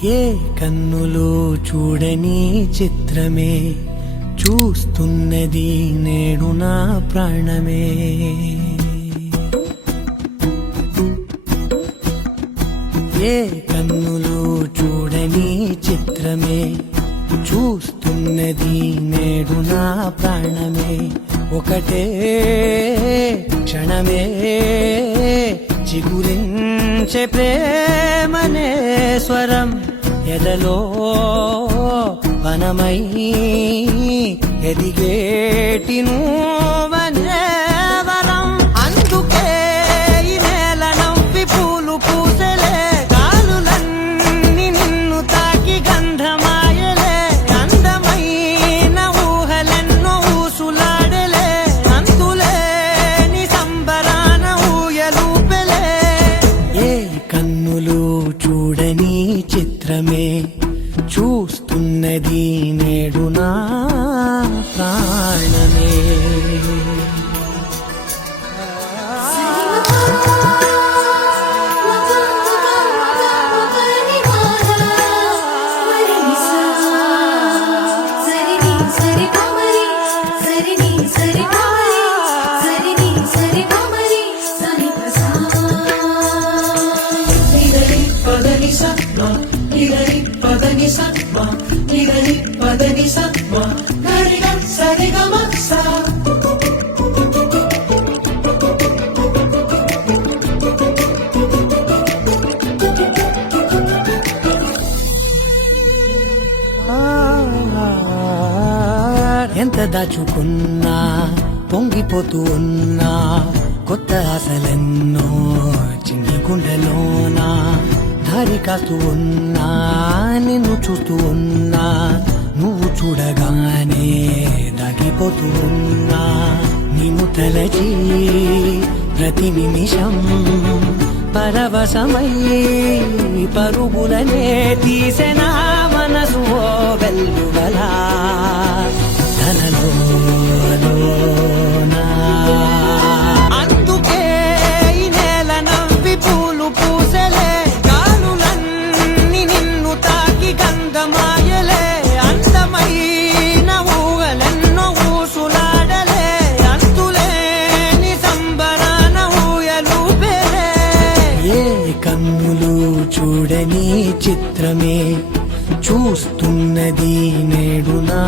ఏ కన్నులు చూడని చిత్రమే చూస్తున్నది నేడు నా ప్రాణమే. ఏ కన్నులు చూడని చిత్రమే చూస్తున్నది నేడు నా ప్రాణమే. ఒకటే క్షణమే చిగురించే ప్రేమనే స్వరం ఎదలో వనమై ఎదిగేటి నువ్వనే వరం. అందుకే ఈ నేల నవ్వి పూలు పూసలే, గాలులన్నీ నిన్ను తాకి గంధమాయలే, అందమైన ఊహలెన్నో ఊసులాడలే, అంతులేని సంబరాన ఊయలూపెలే. ఏ కన్నులు చూడని చిత్రమే చూస్తున్నది నేడు నా ప్రాణమే. ఎంత దాచుకున్నా పొంగిపోతూ ఉన్నా, కొత్త ఆశలెన్నో చిన్ని గుండెలోనా దారి కాస్తూ ఉన్నా, నిన్ను చూస్తూ ఉన్నా, నువ్వు చూడగానే దాగిపోతూ ఉన్నా. నిన్ను తలచి ప్రతి నిమిషం పరవశమై పరుగులనే తీసెనా మనసు ఓ వెల్లువలా ధనలోనా. అందుకే ఈ నేల నవ్వి పూలు పూసలే, గాలులన్నీ నిన్ను తాకి గంధమాయలే, అందమైన ఊహలెన్నో ఊసులాడలే, అంతులేని సంబరాన ఊయలూపెలే. ఏ కన్నులు చూడని చిత్రమే చూస్తున్నది నేడు నా